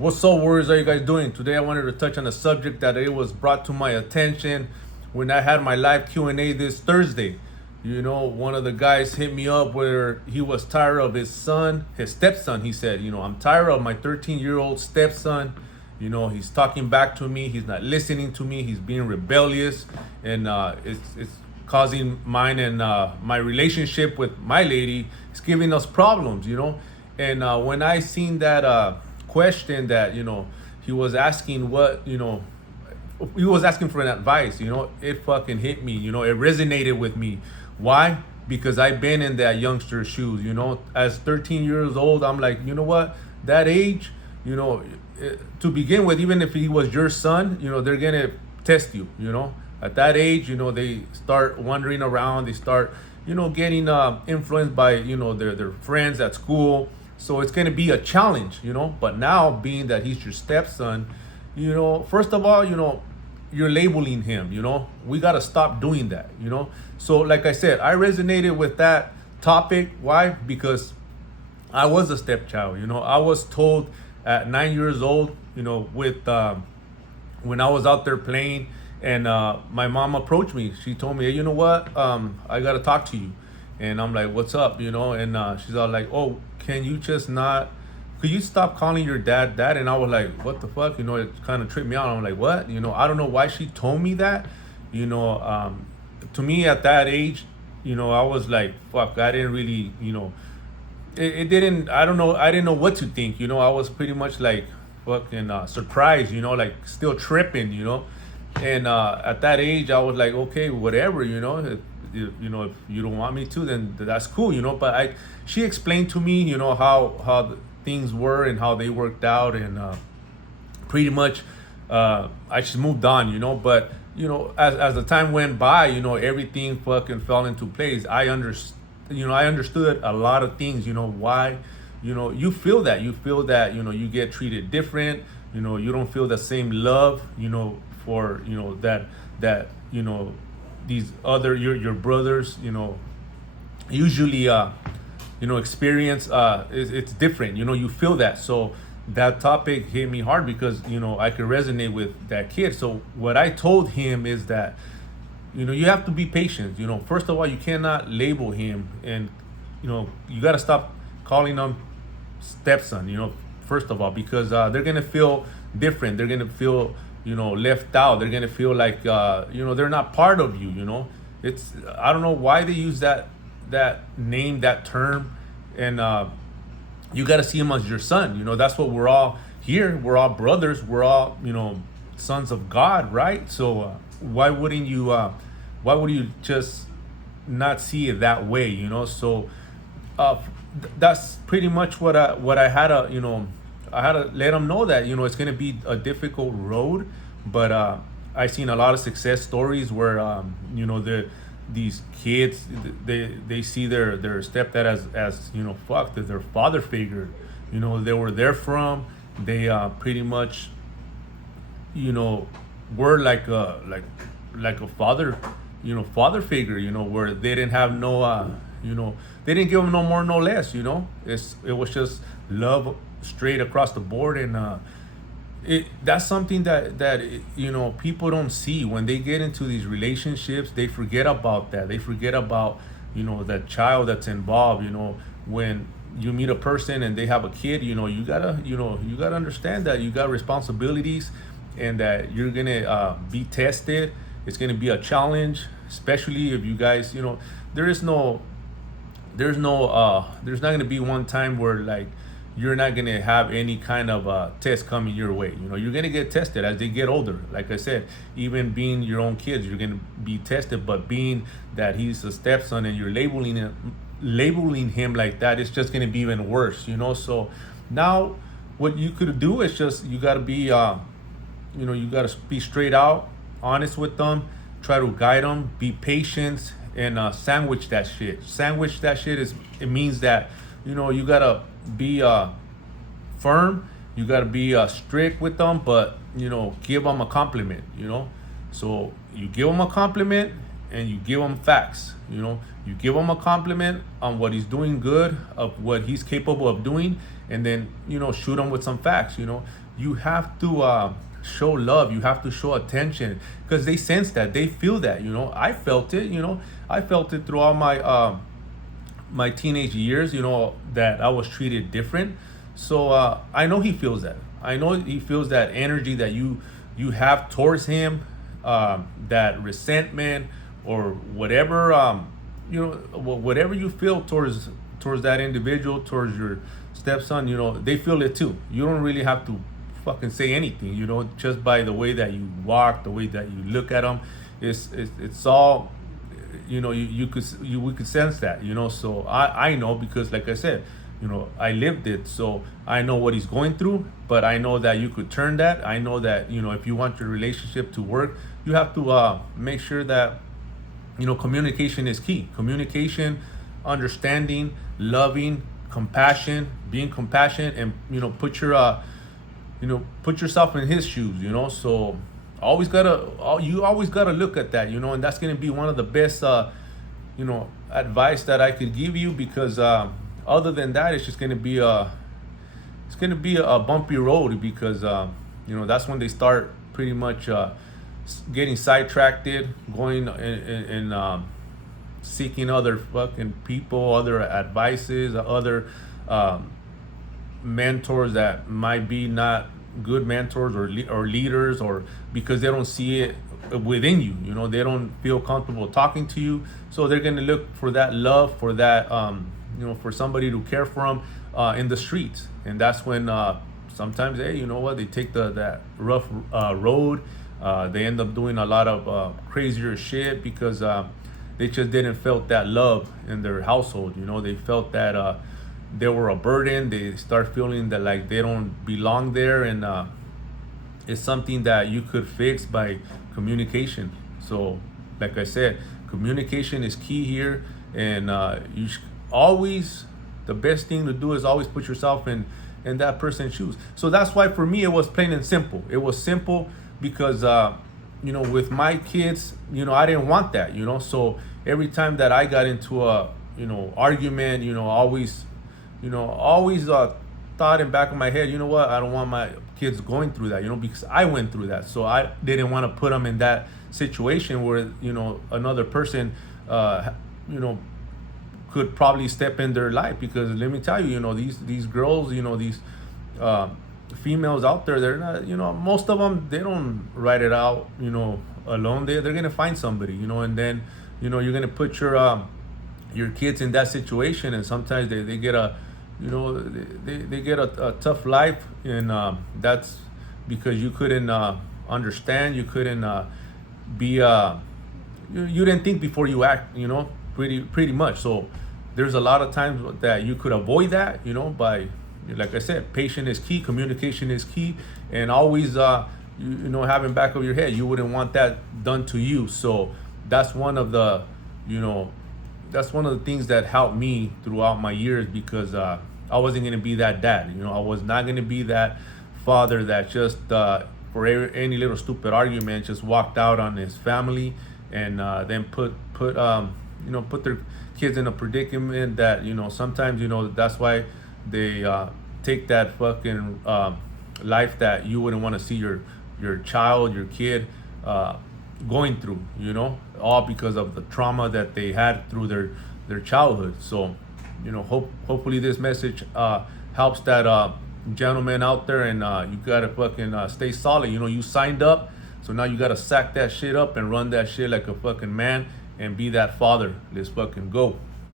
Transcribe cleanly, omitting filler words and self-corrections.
What's up, Warriors? How you guys doing? Today I wanted to touch on a subject that it was brought to my attention when I had my live Q&A this Thursday. You know, one of the guys hit me up where he was tired of his stepson. He said, I'm tired of my 13-year-old stepson. He's talking back to me. He's not listening to me. He's being rebellious, and it's causing mine and my relationship with my lady. It's giving us problems. And when I seen that question that he was asking he was asking for an advice, it fucking hit me. It resonated with me. Why? Because I've been in that youngster's shoes. As 13 years old, I'm like, you know what, that age, to begin with, even if he was your son, they're gonna test you. At that age, they start wandering around, they start getting influenced by their friends at school. So it's going to be a challenge. But now, being that he's your stepson, first of all, you're labeling him. We got to stop doing that. So like I said, I resonated with that topic. Why? Because I was a stepchild. I was told at 9 years old, with when I was out there playing, and my mom approached me. She told me, hey, you know what, I got to talk to you. And I'm like, what's up? And she's all like, oh, could you stop calling your dad dad? And I was like, what the fuck? It kind of tripped me out. I'm like, what? I don't know why she told me that. To me at that age, I was like, fuck, I didn't really, it didn't, I don't know, I didn't know what to think. I was pretty much like fucking surprised, like still tripping, And at that age, I was like, okay, whatever, if you don't want me to, then that's cool, But she explained to me, how the things were and how they worked out, and pretty much I just moved on, But as the time went by, everything fucking fell into place. I understood a lot of things, why, you feel that you get treated different, you don't feel the same love, for that these other your brothers usually experience. It's different, you feel that. So that topic hit me hard because I could resonate with that kid. So what I told him is that you have to be patient. First of all, you cannot label him, and you got to stop calling him stepson, first of all, because they're gonna feel different. They're gonna feel left out. They're gonna feel like they're not part of you. It's, I don't know why they use that name, that term. And you got to see him as your son. That's what we're all here. We're all brothers. We're all sons of God, right? So why wouldn't you just not see it that way? So that's pretty much what I had to I had to let them know that it's going to be a difficult road. But I've seen a lot of success stories where these kids, they see their stepdad as fuck, that their father figure. They were there from. They pretty much were like a father father figure, where they didn't have no they didn't give them no more no less. It was just love straight across the board. And that's something that people don't see when they get into these relationships. They forget about that. They forget about that child that's involved. When you meet a person and they have a kid, you gotta understand that you got responsibilities, and that you're gonna be tested. It's gonna be a challenge, especially if you guys there's not gonna be one time where like you're not gonna have any kind of test coming your way. You're gonna get tested as they get older. Like I said, even being your own kids, you're gonna be tested. But being that he's a stepson and you're labeling him like that, it's just gonna be even worse. So now what you could do is just, you gotta be you gotta be straight out, honest with them, try to guide them, be patient, and sandwich that shit. It means that you gotta be firm, you gotta be strict with them, but give them a compliment. So you give them a compliment, and you give him facts. You give him a compliment on what he's doing good, of what he's capable of doing, and then shoot him with some facts. You have to show love. You have to show attention, because they sense that, they feel that. I felt it. I felt it throughout my teenage years. That I was treated different. So I know he feels that. I know he feels that energy that you have towards him, that resentment or whatever, whatever you feel towards that individual, towards your stepson. They feel it too. You don't really have to fucking say anything, just by the way that you walk, the way that you look at them. It's all, we could sense that. So I know, because like I said, I lived it, so I know what he's going through. But I know that you could turn that. I know that if you want your relationship to work, you have to make sure that communication is key. Communication, understanding, loving, compassion, being compassionate, and put yourself in his shoes. So you always gotta look at that. And that's gonna be one of the best advice that I could give you, because other than that, it's just gonna be a bumpy road, because that's when they start pretty much getting sidetracked, going and seeking other fucking people, other advices, other mentors that might be not good mentors or leaders, or because they don't see it within you. They don't feel comfortable talking to you, so they're gonna look for that love, for that for somebody to care for them in the streets. And that's when sometimes, hey, they take that rough road. They end up doing a lot of crazier shit, because they just didn't felt that love in their household. They felt that they were a burden. They start feeling that like they don't belong there, and it's something that you could fix by communication. So like I said, communication is key here. And you always, the best thing to do is always put yourself in that person's shoes. So that's why for me it was plain and simple. It was simple because with my kids, I didn't want that. So every time that I got into a argument, always thought in back of my head, I don't want my kids going through that, because I went through that. So I didn't want to put them in that situation where another person could probably step in their life. Because let me tell you, these girls, these females out there, they're not, most of them, they don't write it out, alone. They're gonna find somebody, and then you're gonna put your kids in that situation, and sometimes they get a they get a tough life. And that's because you couldn't understand, you couldn't be you didn't think before you act, pretty much. So there's a lot of times that you could avoid that, by, like I said, patience is key, communication is key, and always having back of your head, you wouldn't want that done to you. So that's one of the things that helped me throughout my years, because I wasn't going to be that dad. I was not going to be that father that just for any little stupid argument just walked out on his family, and then put their kids in a predicament that sometimes that's why they take that fucking life that you wouldn't want to see your child, your kid going through, all because of the trauma that they had through their childhood. So hopefully this message helps that gentleman out there, and you gotta fucking stay solid. You signed up, so now you gotta sack that shit up and run that shit like a fucking man, and be that father. Let's fucking go.